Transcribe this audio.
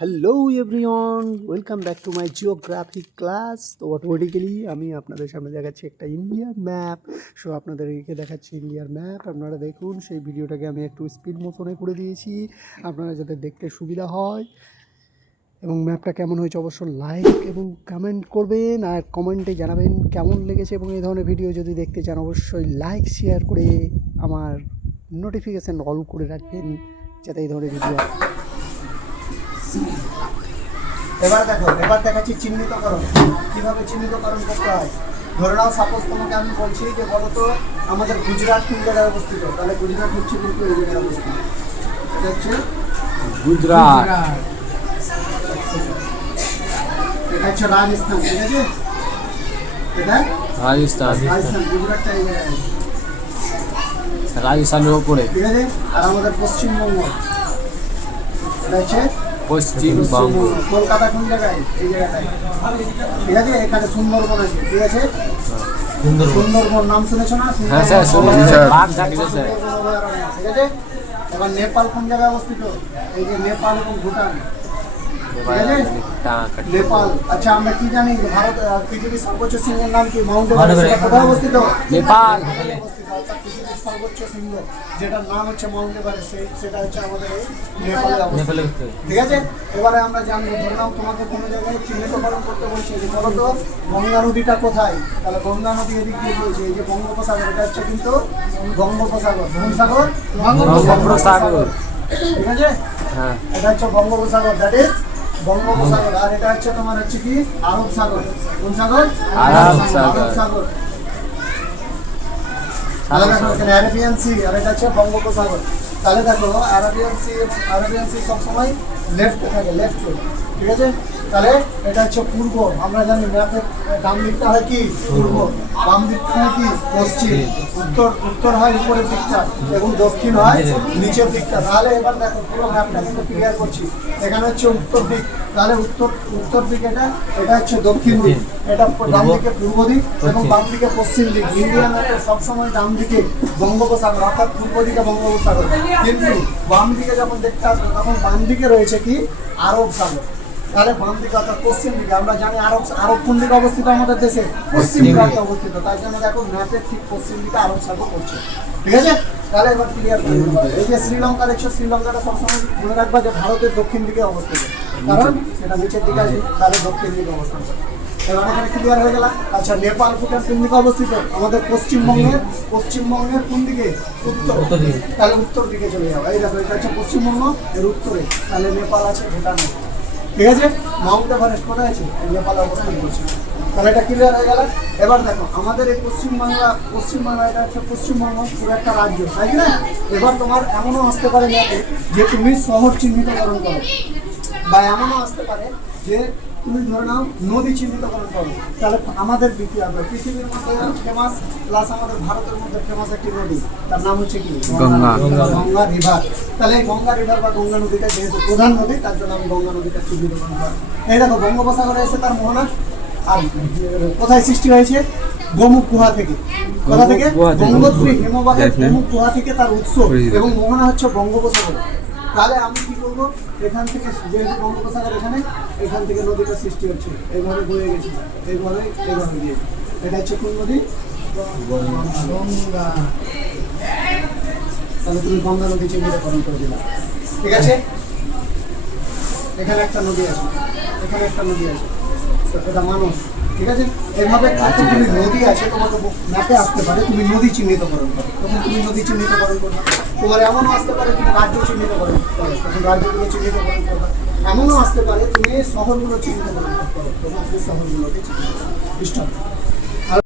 Hello everyone, welcome back to my geography class. তো automatically আমি আপনাদের সামনে দেখাচ্ছি একটা ইন্ডিয়ার ম্যাপ। সো আপনাদেরকে দেখাচ্ছি ইন্ডিয়ার ম্যাপ। আপনারা দেখুন, সেই ভিডিওটাকে আমি একটু স্পিড মোশনে করে দিয়েছি আপনারা যাতে দেখতে সুবিধা হয়। এবং ম্যাপটা কেমন হয়েছে অবশ্যই লাইক এবং কমেন্ট করবেন, আর কমেন্টে জানাবেন কেমন লেগেছে। এবং এই ধরনের ভিডিও যদি দেখতে চান অবশ্যই লাইক শেয়ার করে আমার নোটিফিকেশান অল করে রাখবেন, যাতে এই ধরনের ভিডিও। এবার দেখো, এবার দেখাচ্ছি চিহ্নিতকরণ, কীভাবে চিহ্নিতকরণ করতে হয়। ধরে নাও সাপোজ তোমাকে আমি বলছি যে বলো তো আমাদের গুজরাট কোন জায়গায় অবস্থিত, তাহলে গুজরাট হচ্ছে কিন্তু এই জায়গায় অবস্থিত। এটা হচ্ছে গুজরাট, এটা হচ্ছে রাজস্থান, ঠিক আছে? এটা রাজস্থান, গুজরাটটা এই জায়গায়, রাজস্থানের উপরে, ঠিক আছে? আর আমাদের পশ্চিমবঙ্গ, এটা হচ্ছে পশ্চিমবঙ্গ। কলকাতা কোন জায়গায়? এই জায়গাটায়, ঠিক আছে? এখানে সুন্দরবন আছে, ঠিক আছে? সুন্দরবন নাম শুনেছো না? হ্যাঁ স্যার, শুনেছি স্যার, বাঘ থাকবে স্যার। ঠিক আছে। এবার নেপাল কোন জায়গায় অবস্থিত? এই যে নেপাল এবং ভুটান, ঠিক আছে? নেপাল। আচ্ছা, আমরা কি জানি যে ভারত পৃথিবীর সর্বোচ্চ সিংহের নাম কি? মাউন্ট এভারেস্ট কোথায় অবস্থিত? নেপাল। পৃথিবীর সর্বোচ্চ সিংহ যেটার নাম হচ্ছে মাউন্ট এভারেস্ট, সেটা হচ্ছে আমাদের এই নেপালে অবস্থিত, ঠিক আছে? এবারে আমরা জানবো, ধরলাম তোমাকে কোনো জায়গায় চিহ্নিতকরণ করতে বলছে যে বলো তো গঙ্গা নদীটা কোথায়, তাহলে গঙ্গা নদী এদিক দিয়ে বলছে এই যে বঙ্গোপসাগর, এটা হচ্ছে কিন্তু বঙ্গোপসাগর। কোন সাগর? বঙ্গোপসাগর, ঠিক আছে? হ্যাঁ, এটা হচ্ছে বঙ্গোপসাগর, দ্যাট ইজ বঙ্গোপসাগর। আর এটা হচ্ছে তোমার হচ্ছে কি আরব সাগর। কোন সাগর? আরব সাগর। সাগর। তাহলে দেখো এখানে অ্যারাবিয়ান সি, আর এটা হচ্ছে বঙ্গোপসাগর। তাহলে দেখো আরবিয়ান সি সবসময় লেফটে থাকে, লেফটে, ঠিক আছে? তাহলে এটা হচ্ছে পূর্ব। আমরা জানি ম্যাপের ডান দিকটা হয় কি পূর্ব, বাম দিকটা হয় কি পশ্চিম, উত্তর হয় উপরের দিকটা এবং দক্ষিণ হয় নিচের দিকটা। তাহলে এবার দেখো পুরো ম্যাপটা কিন্তু ক্লিয়ার করছি। এখানে হচ্ছে উত্তর দিক, তাহলে উত্তর দিক, এটা হচ্ছে দক্ষিণ দিক, এটা ডান দিকে পূর্ব দিক এবং বাম দিকে পশ্চিম দিক। ইন্ডিয়ান ম্যাপে সবসময় ডান দিকে বঙ্গোপসাগর, অর্থাৎ পূর্ব দিকে বঙ্গোপসাগর, কিন্তু বাম দিকে যখন দেখতে আসবে তখন বাম দিকে রয়েছে কি আরব সাগর। তাহলে বাম দিকে অর্থাৎ পশ্চিম দিকে, আমরা জানি আরব কোন দিকে অবস্থিত? আমাদের দেশে পশ্চিম দিকে অবস্থিত। তাই জন্য দেখো ম্যাপের ঠিক পশ্চিম দিকে আরব সাগর পড়ছে, ঠিক আছে? তাহলে এবার ক্লিয়ার করে দিতে হবে। এই যে শ্রীলঙ্কা দেখছো, শ্রীলঙ্কাটা সবসময় মনে রাখবা যে ভারতের দক্ষিণ দিকে অবস্থিত, কারণ সেটা নিচের দিকে আছে, তাহলে দক্ষিণ দিকে অবস্থান করে। এবার এখানে ক্লিয়ার হয়ে গেল। আচ্ছা, নেপাল ভুটান কোন দিকে অবস্থিত? আমাদের পশ্চিমবঙ্গের কোন দিকে? উত্তর দিকে। তাহলে উত্তর দিকে চলে যাও। এই দেখো, এটা হচ্ছে পশ্চিমবঙ্গ, এর উত্তরে, তাহলে নেপাল আছে, ভুটান আছে, ঠিক আছে? মাউন্ট এভারেস্ট কোথায় আছে? নেপালে অবস্থান করছে। তাহলে এটা ক্লিয়ার হয়ে গেল। এবার দেখো আমাদের এই পশ্চিমবাংলা এটা হচ্ছে পশ্চিমবঙ্গ পুরো একটা রাজ্য, তাই কি না? এবার তোমার এমনও আসতে পারে ম্যাপে যে তুমি শহর চিহ্নিতকরণ করো, বা এমনও আসতে পারে যে তুমি ধরে নাও নদী চিহ্নিতকরণ করো। তাহলে আমাদের পৃথিবীর মধ্যে ফেমাস প্লাস আমাদের ভারতের মধ্যে ফেমাস একটি নদী, তার নাম হচ্ছে কি? গঙ্গা রিভার। তাহলে এই গঙ্গা রিভার বা গঙ্গা নদীটা যেহেতু প্রধান নদী, তার জন্য আমি গঙ্গা নদীটা চিহ্নিতকরণ করি। এই দেখো বঙ্গোপসাগরে এসে তার মোহনা, আর কোথায় সৃষ্টি হয়েছে? গোমুখ গুহা থেকে। কোথা থেকে? গঙ্গোত্রী হিমবাহের গোমুখ গুহা থেকে তার উৎস, এবং মোহনা হচ্ছে বঙ্গোপসাগর। তাহলে আমি কি করবো? এখান থেকে যেহেতু বঙ্গোপসাগর এখান থেকে নদীটা সৃষ্টি হচ্ছে, এইভাবে বয়ে গেছে, এইভাবে গিয়ে এটা হচ্ছে কোন নদী? গঙ্গা। তাহলে তুমি গঙ্গা নদী চিহ্নিতকরণ করে দিলাম, ঠিক আছে? এখানে একটা নদী আছে, এখানে একটা নদী আছে, এটা মানুষ, ঠিক আছে? এইভাবে কতগুলি নদী আছে তোমাকে ম্যাপে আসতে পারে, তুমি নদী চিহ্নিতকরণ করো, তখন তুমি নদী চিহ্নিতকরণ করবে। তোমার এমনও আসতে পারে তুমি রাজ্য চিহ্নিতকরণ করো, তখন রাজ্যগুলো চিহ্নিতকরণ করবে। এমনও আসতে পারে তুমি শহরগুলো চিহ্নিতকরণ করো, তখন তুমি শহরগুলোকে চিহ্নিতকরণ করো।